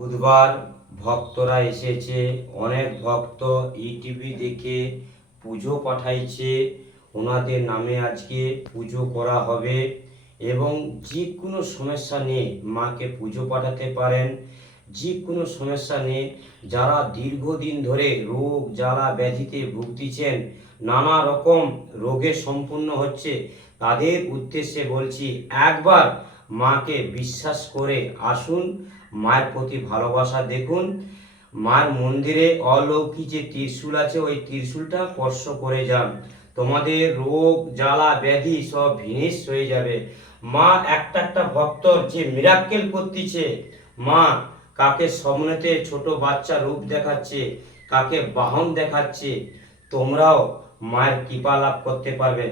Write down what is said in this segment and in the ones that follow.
বুধবার ভক্তরা এসেছে, অনেক ভক্ত ইউটিভি দেখে পুজো পাঠাইছে। ওনাদের নামে আজকে পুজো করা হবে এবং যে কোনো সমস্যা নিয়ে মাকে পুজো পাঠাতে পারেন। যে কোনো সমস্যা নিয়ে যারা দীর্ঘদিন ধরে রোগ জ্বালা ব্যাধিতে ভুগতেছেন, নানা রকম রোগে সম্পূর্ণ হচ্ছে, তাদের উদ্দেশ্যে বলছি একবার মাকে বিশ্বাস করে আসুন, মায়ের প্রতি ভালোবাসা দেখুন। মায়ের মন্দিরে অলৌকিক যে ত্রিশূল আছে, ওই ত্রিশূলটা স্পর্শ করে যান, তোমাদের রোগ জ্বালা ব্যাধি সব ভিনিশ হয়ে যাবে। মা একটা একটা ভক্তর যে মিরাক্কেল করতেছে, মা কাকে স্বপ্নেতে ছোট বাচ্চা রূপ দেখাচ্ছে, কাকে বাহন দেখাচ্ছে, তোমরাও মায়ের কৃপা লাভ করতে পারবে।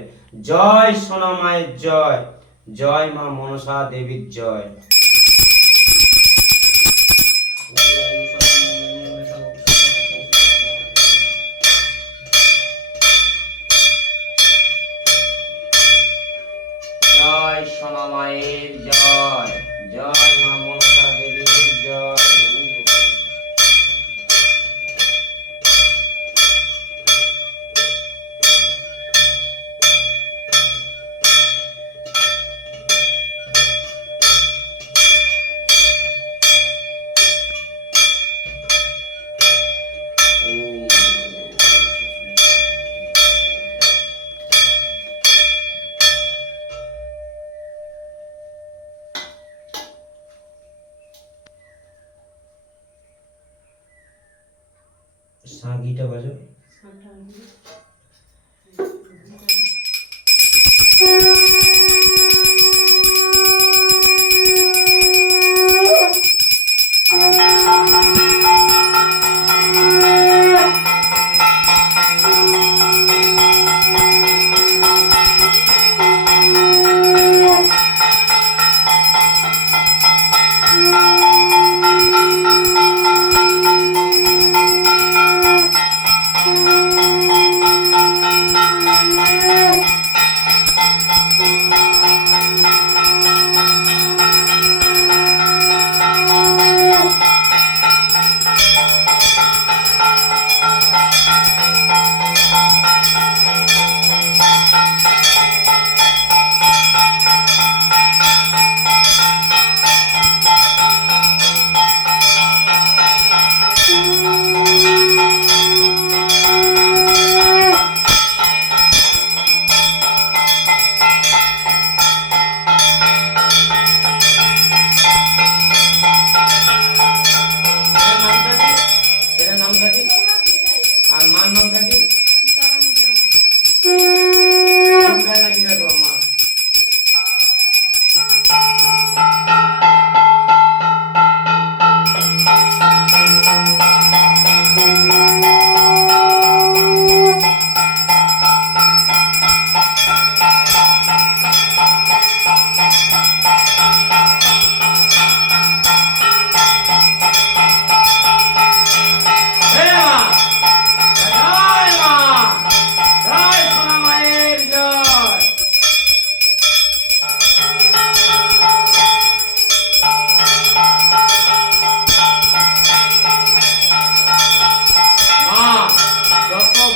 জয় সোনা মায়ের জয়, জয় মা মনসা দেবীর জয়। জয় সোনা মায়ের জয়, জয় মা মনসা দেবীর জয়। সাগিটা বাজো। আর মার নামটা কি?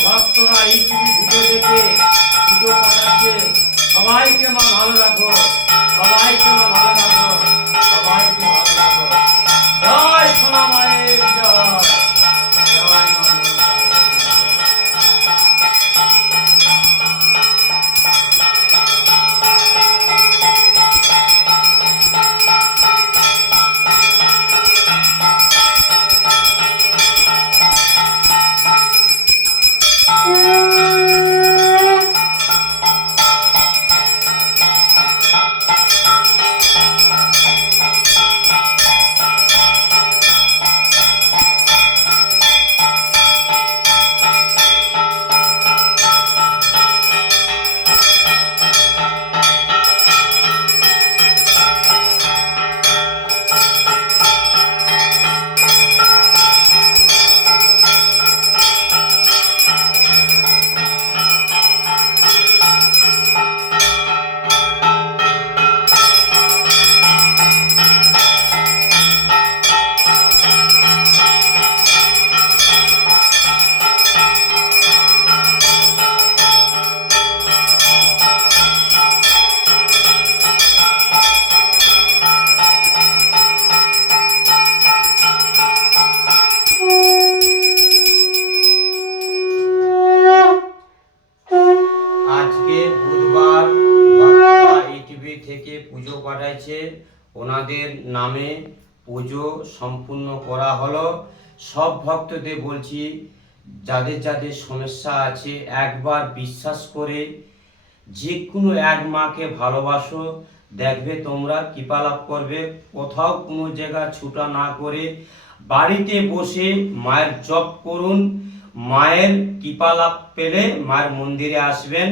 ভক্তরা ইউটিউবে ভিডিও দেখে পুজো পাঠাচ্ছে, সবাইকে মা ভালো রাখো, সবাইকে মা ভালো রাখো, সবাইকে ভালো রাখো। জয় সোনা মায়ের জয়, জয় মা মনসা দেবীর জয়। নামে পুজো সম্পূর্ণ করা হলো। সব ভক্তদের বলছি, যাদের যাদের সমস্যা আছে একবার বিশ্বাস করে যে কোনো এক মাকে ভালোবাসো, দেখবে তোমরা কৃপা লাভ করবে। কোথাও কোনো জায়গা ছুটা না করে বাড়িতে বসে মায়ের জপ করুন, মায়ের কৃপা লাভ পেলে মায়ের মন্দিরে আসবেন।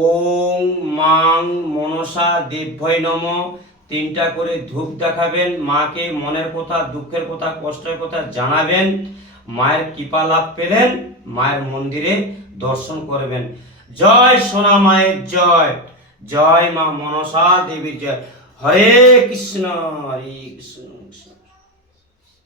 ওং মাং মনসা দেবভয় নমঃ 3টা করে ধূপ দেখাবেন, মাকে মনের কথা, দুঃখের কথা, কষ্টের কথা জানাবেন। মায়ের কৃপা লাভ পেলেন, মায়ের মন্দিরে দর্শন করবেন। জয় সোনা মায়ের জয়, জয় মা মনসা দেবীর জয়। হরে কৃষ্ণ হরে কৃষ্ণ।